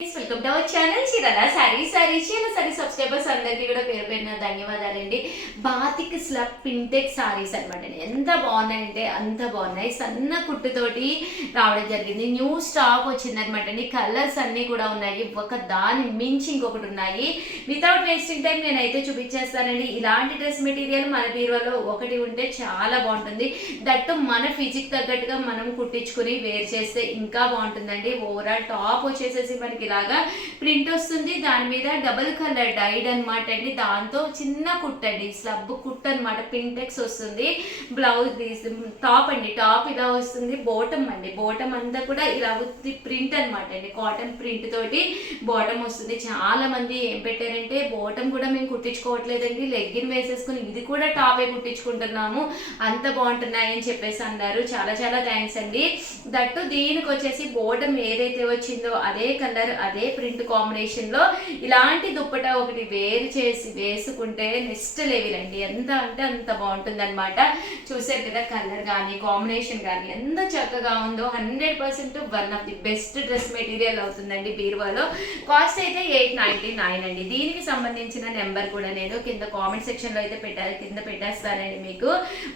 Welcome to our channel Chirala sari subscribers అందరికీ కూడా పేరు పేరున ధన్యవాదాలండి. బాతిక్ స్లబ్ పింటెక్ సారీస్ అనమాట. ఎంత బాగున్నాయంటే అంత బాగున్నాయి. సన్న కుట్టుతోటి రావడం జరిగింది. న్యూ స్టాక్ వచ్చిందనమాట అండి. కలర్స్ అన్నీ కూడా ఉన్నాయి. ఒక దాని మించి ఇంకొకటి ఉన్నాయి. వితౌట్ వేస్టింగ్ టైం నేనైతే చూపించేస్తానండి. ఇలాంటి డ్రెస్ మెటీరియల్ మన బీరువాలో ఒకటి ఉంటే చాలా బాగుంటుంది. దట్టు మన ఫిజిక్ తగ్గట్టుగా మనం కుట్టించుకుని వేర్ చేస్తే ఇంకా బాగుంటుందండి. ఓవరాల్ టాప్ వచ్చేసేసి మనకి ఇలాగా ప్రింట్ వస్తుంది. దాని మీద డబుల్ కలర్ డైడ్ అనమాట అండి. దాంతో చిన్న కుట్టండి, స్లబ్ కుట్ అనమాట. పింటెక్స్ వస్తుంది. బ్లౌజ్ టాప్ అండి, టాప్ ఇలా వస్తుంది. బోటమ్ అండి, బోటమ్ అంతా కూడా ఇలా ప్రింట్ అనమాట అండి. కాటన్ ప్రింట్ తోటి బాటమ్ వస్తుంది. చాలా మంది ఏం పెట్టారంటే బోటమ్ కూడా మేము కుట్టించుకోవట్లేదండి, లెగ్గిన్ వేసేసుకుని ఇది కూడా టాపే కుట్టించుకుంటున్నాము, అంత బాగుంటున్నాయి అని చెప్పేసి అన్నారు. చాలా చాలా థ్యాంక్స్ అండి. దట్టు దీనికి వచ్చేసి బోటమ్ ఏదైతే వచ్చిందో అదే కలర్ అదే ప్రింట్ కాంబినేషన్ లో ఇలాంటి దుప్పట ఒకటి వేరు చేసి వేసుకుంటే నెక్స్ట్ లెవెల్ అండి. ఎంత అంటే అంత బాగుంటుంది అనమాట. చూసారు కదా, కలర్ కానీ కాంబినేషన్ కానీ ఎంత చక్కగా ఉందో. 100% one of the best dress material అవుతుందండి బీరువాలో. కాస్ట్ అయితే 899 అండి. దీనికి సంబంధించిన నెంబర్ కూడా నేను కింద కామెంట్ సెక్షన్ లో అయితే కింద పెట్టేస్తానండి మీకు.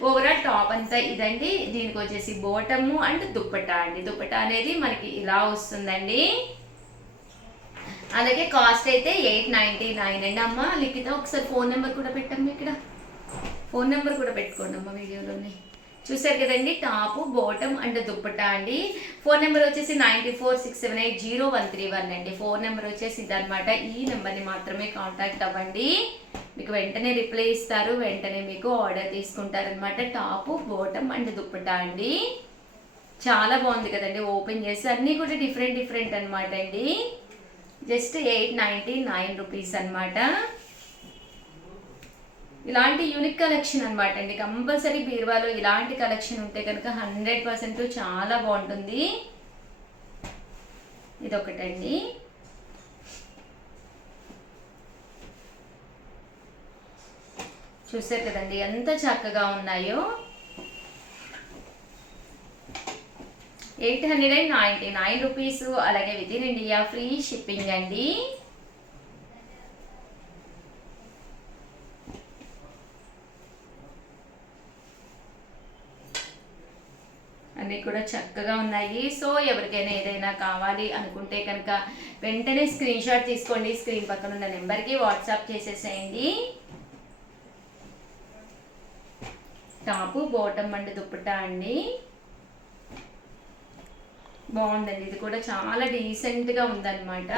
ఓవరాల్ టాప్ అంతా ఇదండి. దీనికి వచ్చేసి బోటము అండ్ దుప్పట అండి. దుప్పట అనేది మనకి ఇలా వస్తుందండి. అలాగే కాస్ట్ అయితే 899 అండి. అమ్మ లిఖిత ఒకసారి ఫోన్ నెంబర్ కూడా పెట్టమ్మా. ఇక్కడ ఫోన్ నెంబర్ కూడా పెట్టుకోండి అమ్మ వీడియోలోనే. చూసారు కదండి, టాప్ బాటమ్ అండ్ దుప్పటా అండి. ఫోన్ నెంబర్ వచ్చేసి 9467800131 అండి. ఫోన్ నెంబర్ వచ్చేసి ఇదనమాట. ఈ నెంబర్ని మాత్రమే కాంటాక్ట్ అవ్వండి. మీకు వెంటనే రిప్లై ఇస్తారు, వెంటనే మీకు ఆర్డర్ తీసుకుంటారనమాట. టాప్ బాటమ్ అండ్ దుప్పటా అండి. చాలా బాగుంది కదండి. ఓపెన్ చేసి అన్నీ కూడా డిఫరెంట్ అనమాట అండి. జస్ట్ 899 రూపీస్ అనమాట. ఇలాంటి యూనిక్ కలెక్షన్ అనమాట అండి. కంపల్సరీ బీరువాలో ఇలాంటి కలెక్షన్ ఉంటే కనుక 100% చాలా బాగుంటుంది. ఇదొకటండి. చూసారు కదండి ఎంత చక్కగా ఉన్నాయో. 899 రూపీస్. అలాగే with in India free shipping అండి. అన్నీ కూడా చక్కగా ఉన్నాయి. సో ఎవరికైనా ఏదైనా కావాలి అనుకుంటే కనుక వెంటనే స్క్రీన్ షాట్ తీసుకోండి. స్క్రీన్ పక్కన ఉన్న నెంబర్కి వాట్సాప్ చేసేసేయండి. టాపు బాటమ్ అండ్ దుప్పటా అండి. బాగుందండి. ఇది కూడా చాలా డీసెంట్గా ఉందన్నమాట.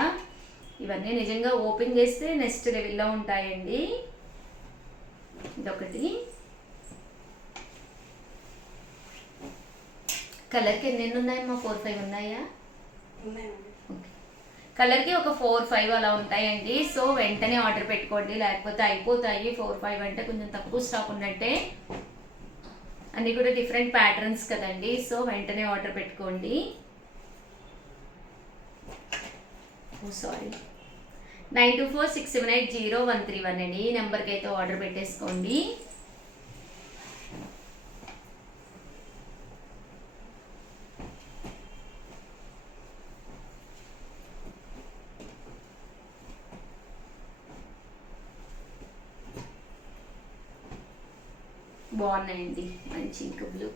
ఇవన్నీ నిజంగా ఓపెన్ చేస్తే నెక్స్ట్ లెవెల్లో ఉంటాయండి. ఇదొకటి. కలర్కి ఎన్ని ఉన్నాయమ్మా? 4-5 ఉన్నాయా? ఓకే. కలర్కి ఒక 4-5 అలా ఉంటాయండి. సో వెంటనే ఆర్డర్ పెట్టుకోండి, లేకపోతే అయిపోతాయి. 4-5 అంటే కొంచెం తక్కువ స్టాక్ ఉన్నట్టే. అన్నీ కూడా డిఫరెంట్ ప్యాటర్న్స్ కదండి. సో వెంటనే ఆర్డర్ పెట్టుకోండి. సారీ, 9246780131 అండి. ఈ నెంబర్కి అయితే ఆర్డర్ పెట్టేసుకోండి. బాగున్నాయండి, మంచి ఇంక బ్లూ.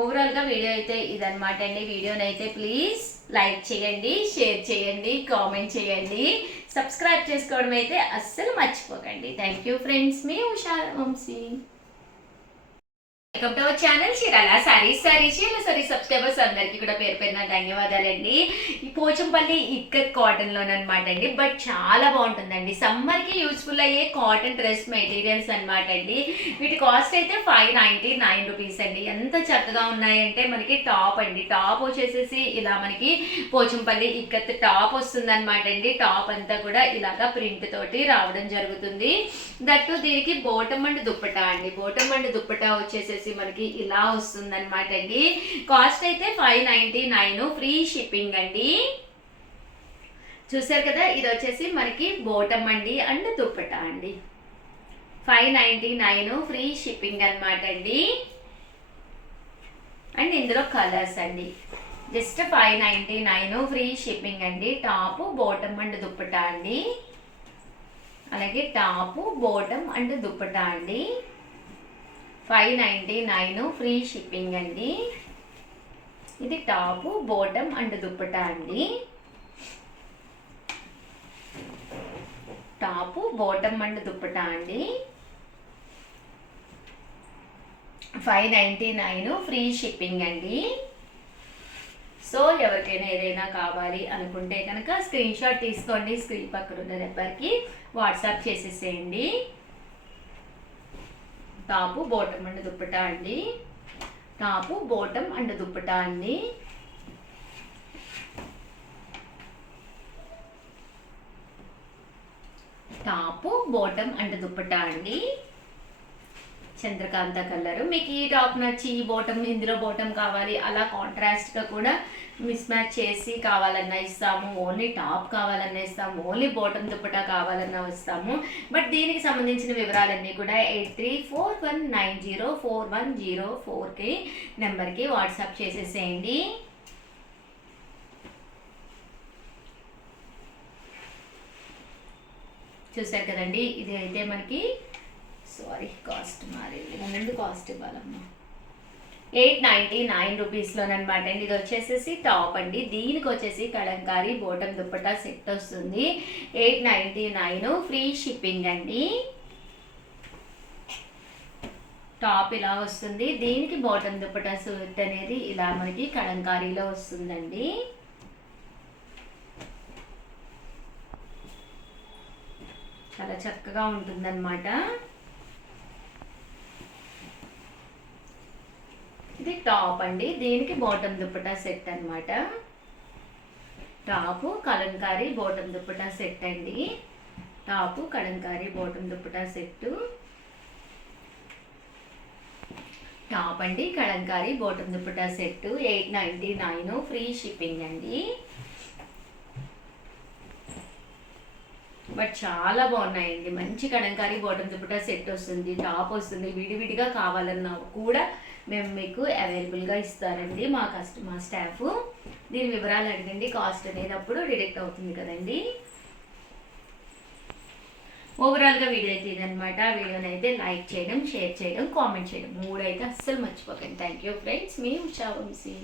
ఓవరాల్గా వీడియో అయితే ఇదనమాట అండి. వీడియోని అయితే ప్లీజ్ లైక్ చేయండి, షేర్ చేయండి, కామెంట్ చేయండి, సబ్స్క్రైబ్ చేసుకోవడం అయితే అస్సలు మర్చిపోకండి. Thank you friends. మీ Usha Vamsi. Welcome to our channel Chirala sari subscribers అందరికీ కూడా పేరు పేరున ధన్యవాదాలండి. ఈ పోచంపల్లి ఇక్కత్ కాటన్ లోనమాట అండి. బట్ చాలా బాగుంటుందండి. సమ్మర్ కి యూస్ఫుల్ అయ్యే కాటన్ డ్రెస్ మెటీరియల్స్ అనమాట అండి. వీటి కాస్ట్ అయితే 599 రూపీస్ అండి. ఎంత చక్కగా ఉన్నాయంటే మనకి టాప్ అండి. టాప్ వచ్చేసేసి ఇలా మనకి పోచంపల్లి ఇక్కత్ టాప్ వస్తుంది అనమాట అండి. టాప్ అంతా కూడా ఇలాగా ప్రింట్ తోటి రావడం జరుగుతుంది. దట్టు దీనికి బోటమ్ అండ్ దుప్పటా అండి. బోటమ్ అండ్ దుప్పటా వచ్చేసేసి మనకి ఇలా వస్తుంది అనమాట అండి. కాస్ట్ అయితే 599, ఫ్రీ షిప్పింగ్ అండి. చూసారు కదా, ఇది వచ్చేసి మనకి బోటమ్ అండి అండ్ దుప్పటా అండి. 599 ఫ్రీ షిప్పింగ్ అనమాట అండి. అండ్ ఇందులో కలర్స్ అండి. జస్ట్ 599 ఫ్రీ షిప్పింగ్ అండి. టాప్, బాటమ్ అండ్ దుప్పటా అండి. అలాగే టాప్, బాటమ్ అండ్ దుప్పటా అండి. 599 ఫ్రీ షిప్పింగ్ అండి. ఇది టాప్, బాటమ్ అండ్ దుప్పటా అండి. టాప్, బాటమ్ అండ్ దుప్పటా అండి. 599 ఫ్రీ షిప్పింగ్ అండి. సో ఎవరికైనా ఏదైనా కావాలి అనుకుంటే కనుక స్క్రీన్ షాట్ తీసుకోండి, స్క్రీన్ పక్కన ఉన్న నెంబర్కి వాట్సాప్ చేసేసేయండి. టాపు, బాటమ్ అండ్ దుప్పటా అండి. టాపు, బాటమ్ అండ్ దుప్పటా అండి. టాపు, బాటమ్ అండ్ దుప్పటా అండి. చంద్రకాంత కలర్. మీకు ఈ టాప్ నచ్చి ఈ బాటమ్, ఇందులో బాటమ్ కావాలి అలా కాంట్రాస్ట్గా కూడా మిస్ మ్యాచ్ చేసి కావాలన్నా ఇస్తాము. ఓన్లీ టాప్ కావాలన్నా ఇస్తాము. ఓన్లీ బాటమ్ దుప్పటా కావాలన్నా ఇస్తాము. బట్ దీనికి సంబంధించిన వివరాలన్నీ కూడా 8341904104కి నెంబర్కి వాట్సాప్ చేసేసేయండి. చూసారు కదండి, ఇది అయితే మనకి కాస్ట్ మారింది, ముందు కాస్ట్ ఇవ్వాలమ్మా. 899 రూపీస్లోనమాట అండి. ఇది వచ్చేసేసి టాప్ అండి. దీనికి వచ్చేసి కలంకారీ బాటమ్ దుప్పటా సెట్ వస్తుంది. 899 ఫ్రీ షిప్పింగ్ అండి. టాప్ ఇలా వస్తుంది. దీనికి బాటమ్ దుప్పటా సెట్ అనేది ఇలా మనకి కలంకారీలో వస్తుందండి. చాలా చక్కగా ఉంటుందన్నమాట. ఇది టాప్ అండి. దీనికి బాటమ్ దుప్పటా సెట్ అనమాట. Top, Kalamkari, bottom dupatta set అండి. Top, Kalamkari, bottom dupatta set. Top అండి, Kalamkari, bottom dupatta set 899 free shipping అండి. బట్ చాలా బాగున్నాయండి. మంచి కలంకారీ బాటమ్ దుప్పటా సెట్ వస్తుంది, టాప్ వస్తుంది. విడివిడిగా కావాలన్నా కూడా మేము మీకు అవైలబుల్గా ఇస్తారండి మా స్టాఫ్. దీని వివరాలు అడగండి. కాస్ట్ అనేది అప్పుడు డిడక్ట్ అవుతుంది కదండి. ఓవరాల్గా వీడియో అయితే ఇదనమాట. వీడియోని అయితే లైక్ చేయడం, షేర్ చేయడం, కామెంట్ చేయడం 3 అయితే అస్సలు మర్చిపోకండి. Thank you friends. మీ ఉషా వంశీ.